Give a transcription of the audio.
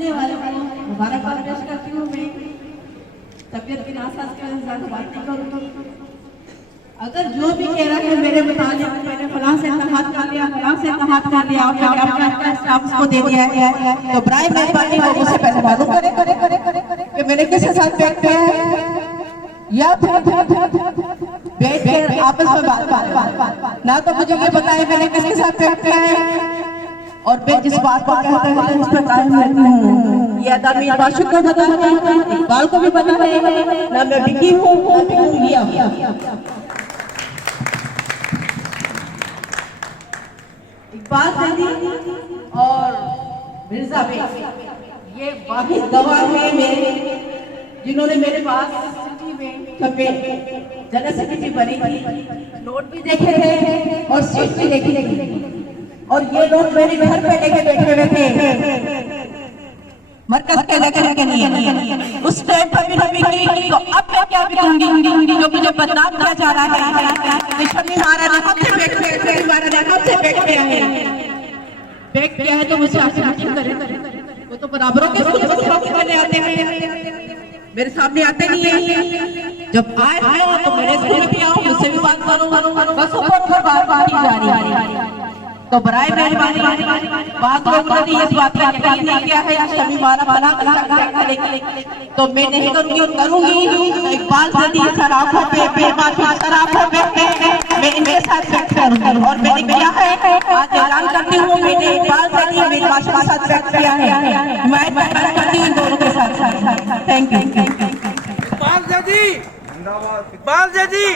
समझने वाले को मुबारकबाद पेश करती हूँ। मैं तबियत की नासाज के वजह से बात नहीं करूँगी। अगर जो भी कह रहा है मेरे मुताबिक मैंने फलां से इत्तेहाद कर लिया, फलां से इत्तेहाद कर लिया, अपना स्टाफ को दे दिया है, तो बराए मेहरबानी वो मुझसे पहले मालूम करे कि मैंने किसके साथ बैठ किया है, या बैठ कर आपस में बात ना तो मुझे ये बताए मैंने किसके साथ बैठ किया है, और मैं जिस बात को कहता है उस पर कायम रहती हूँ। ये अदा मेरे बाशु को पता है, इकबाल को भी पता है, ना मैं बिकी हूँ इकबाल सैदी और मिर्जा बेग ये वाहिद गवाह है मेरे, जिन्होंने मेरे पास सिटी में छपे जनरल सेक्रेटरी बनी थी, नोट भी देखे थे और सीट भी देखी थी, और ये लोग मेरे घर पे लेके बैठे हुए थे मरकज के लेके नहीं। उस टाइम पर भी नबी की तो अब मैं क्या बिकूंगी जो मुझे बदनाम किया जा रहा है। शमी मारा देखो से बैठ मारा देखो से बैठ किया है तो मुझे आशीर्वाद करे, वो तो बराबरों के सामने आते हैं, मेरे सामने आते नहीं है। जब आए तो मेरे स्कूल भी आओ, मुझसे भी बात करो, बस ऊपर बार की जा रही है। तो बराए मेहरबानी बात लोगों ने इस बात का यकीन नहीं किया है कि शमी मारा बना तो मैं नहीं करूंगी और करूंगी। तो इकबाल सैदी सराफों पे बेमाफी सराफों पे मैं इनके साथ बैठ करूंगी, और मैंने किया है, आज ऐलान करती हूँ मैंने इकबाल सैदी मेरी भाषा के साथ बैठ किया है, मैं करती हूँ इन दोनों के साथ। Thank you. इकबाल सैदी, इकबाल सैदी,